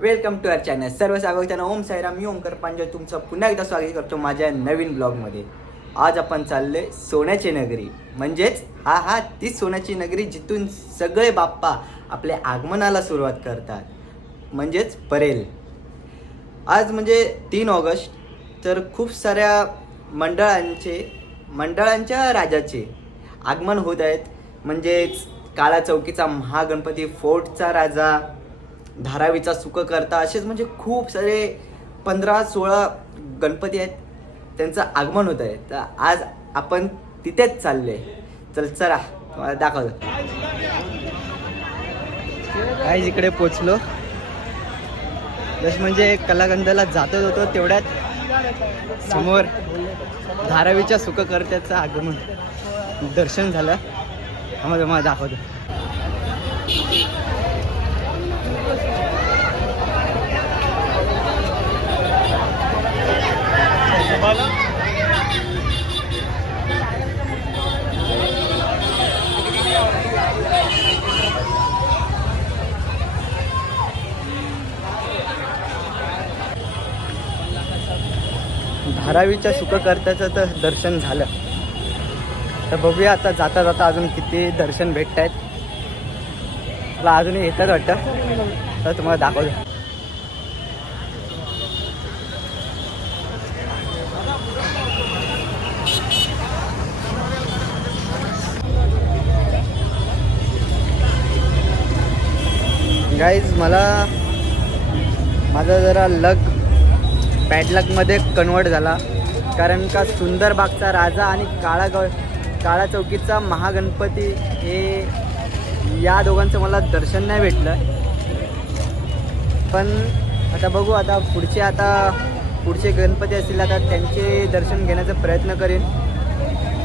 Welcome to year channel सर्व स्वागतांना ओम साईराम मी ओमकर पांजे तुमचं पुन्हा एकदा स्वागत करतो माझ्या नवीन ब्लॉगमध्ये आज आपण चाललोय सोन्याची नगरी. म्हणजेच हा हा तीच सोन्याची नगरी जिथून सगळे बाप्पा आपल्या आगमनाला सुरुवात करतात. म्हणजेच परेल. आज म्हणजे तीन ऑगस्ट. तर खूप साऱ्या मंडळांचे मंडळांच्या राजाचे आगमन होत आहेत. म्हणजेच काळा चौकीचा महागणपती फोर्टचा राजा धारावीचा सुखकर्ता असेच म्हणजे खूप सारे पंधरा सोळा गणपती आहेत. त्यांचं आगमन होत आहे. तर आज आपण तिथेच चालले. चल चला तुम्हाला दाखवतो. आज इकडे पोचलो. जस म्हणजे कलागंधला जातच होतो तेवढ्यात समोर धारावीच्या सुखकर्त्याचं आगमन. दर्शन झालं. आम्हाला तुम्हाला दाखवतो. धारावीच्या सुखकर्त्याचं तर दर्शन झालं. तर बघूया आता जाता जाता अजून किती दर्शन भेटत आहेत मला अजूनही येतात वाटतं. तर तुम्हाला दाखवतो. गाईज मला माझा जरा लक पॅडलकमध्ये कन्वर्ट झाला. कारण का सुंदरबागचा राजा आणि काळा गळ काळा चौकीचा महागणपती हे या दोघांचं मला दर्शन नाही भेटलं. पण आता बघू आता पुढचे आता पुढचे गणपती असतील आता त्यांचे दर्शन घेण्याचा प्रयत्न करेन.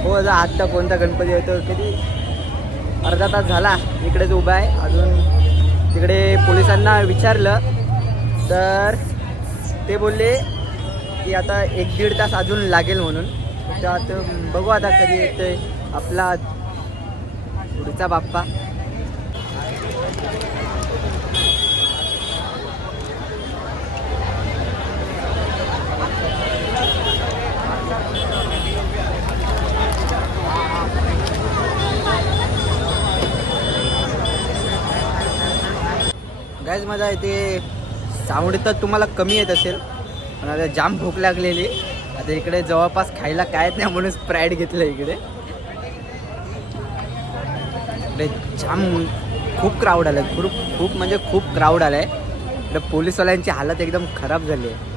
हो आता आत्ता कोणता गणपती येतो कधी? अर्धा तास झाला. इकडेच उभा आहे अजून तिकडे पोलिसांना विचारलं. तर ते बोलले की आता एक दीड तास अजून लागेल म्हणून. तर आता बघू आता कधी येतोय आपला पुढचा बाप्पा. गाईज माझा इथे साऊंड तर तुम्हाला कमी येत असेल. पण आता जाम भूक लागलेली. आता इकडे जवळपास खायला कायच नाही म्हणून स्प्राईट घेतलं इकडे. इकडे जाम खूप क्राऊड आलं खूप खूप म्हणजे खूप क्राऊड आलं आहे इकडे पोलीसवाल्यांची हालत एकदम खराब झाली आहे.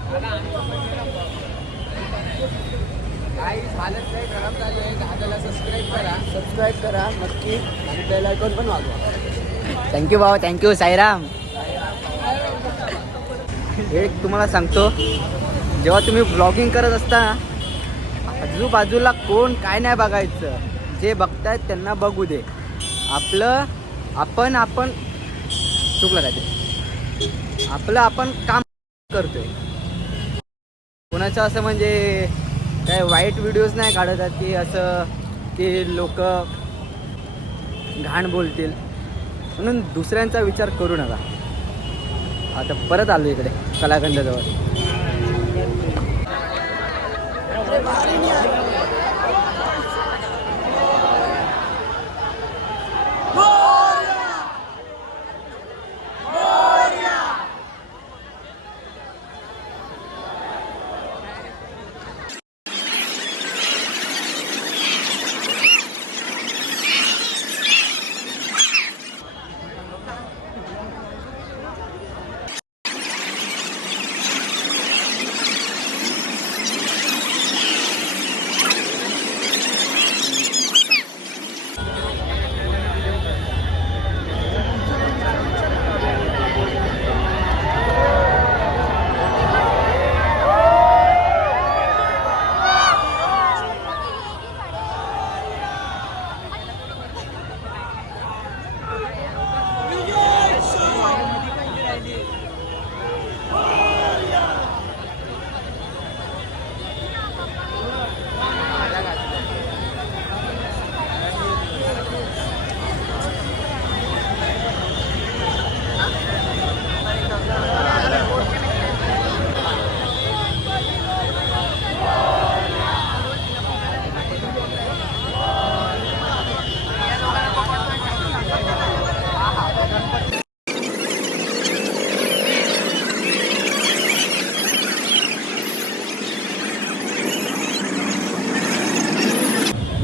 सबस्क्राईब करा. नक्की. आणि बेल आयकॉन पण वाजवा. थँक्यू भाऊ. Thank you Sairam. एक तुम्हाला सांगतो जेव्हा तुम्ही ब्लॉगिंग करत असता आजूबाजूला कोण काय नाही बघायचं. जे बघतायत त्यांना बघू दे. आपलं आपण आपण चुकलं काय ते? आपलं आपण काम करतोय. कोणाचं असं म्हणजे काय वाईट व्हिडिओज नाही काढत आहेत की असं की लोक घाण बोलतील. म्हणून दुसऱ्यांचा विचार करू नका. आता परत आलो इकडे. कलाकंदाजवळ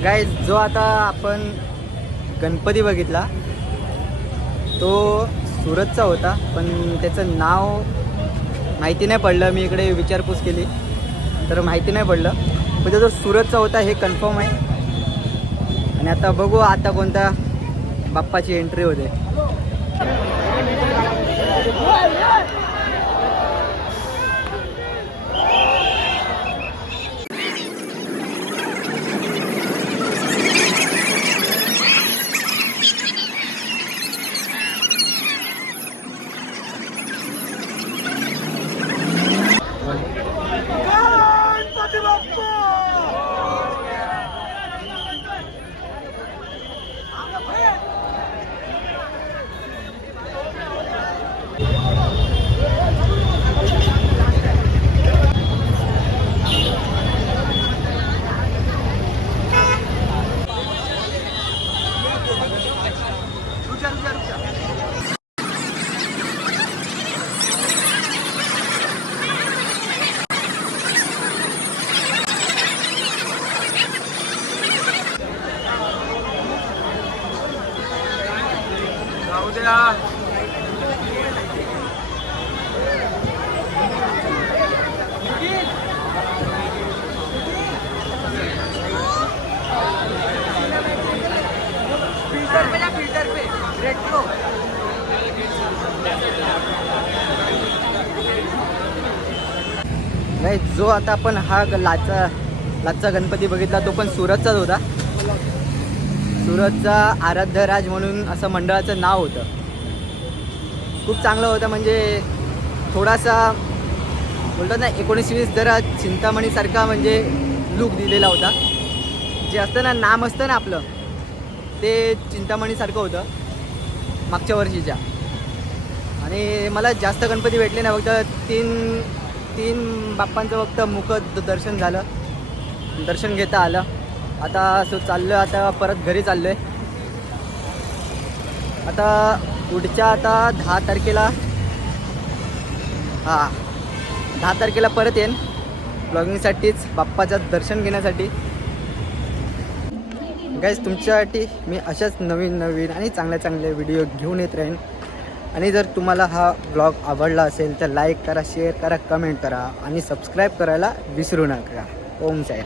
गाईज जो आता आपण गणपती बघितला तो सुरतचा होता पण त्याचं नाव माहिती नाही पडलं. मी इकडे विचारपूस केली तर माहिती नाही पडलं. पण त्याचा सुरतचा होता हे कन्फर्म आहे. आणि आता बघू आता कोणता बाप्पाची एंट्री होते नाही जो आता आपण हा ग- लाचा लाचा गणपती बघितला तो पण सुरतचाच होता. सुरतचा आराध्य राज म्हणून असं मंडळाचं नाव होतं. खूप चांगलं होतं म्हणजे थोडासा बोलतात ना एकोणीस वीस जरा चिंतामणीसारखा म्हणजे लूक दिलेला होता. जे असतं ना नाम असतं ना आपलं ते चिंतामणीसारखं होतं मागच्या वर्षीच्या. आणि मला जास्त गणपती भेटले ना फक्त तीन तीन बाप्पांचं फक्त मुख दर्शन झालं. दर्शन घेता आलं. आता सो चाललं आता परत घरी चाललो आहे आता पुढच्या आता दहा तारखेला हां दहा तारखेला परत येईन. ब्लॉगिंगसाठीच बाप्पाचं दर्शन घेण्यासाठी. गाईज तुमच्यासाठी मी अशाच नवीन नवीन आणि चांगल्या चांगले व्हिडिओ घेऊन येत राहीन. आणि जर तुम्हाला हा ब्लॉग आवडला असेल तर लाईक करा शेअर करा कमेंट करा आणि सबस्क्राईब करायला विसरू नका. ओम साहेब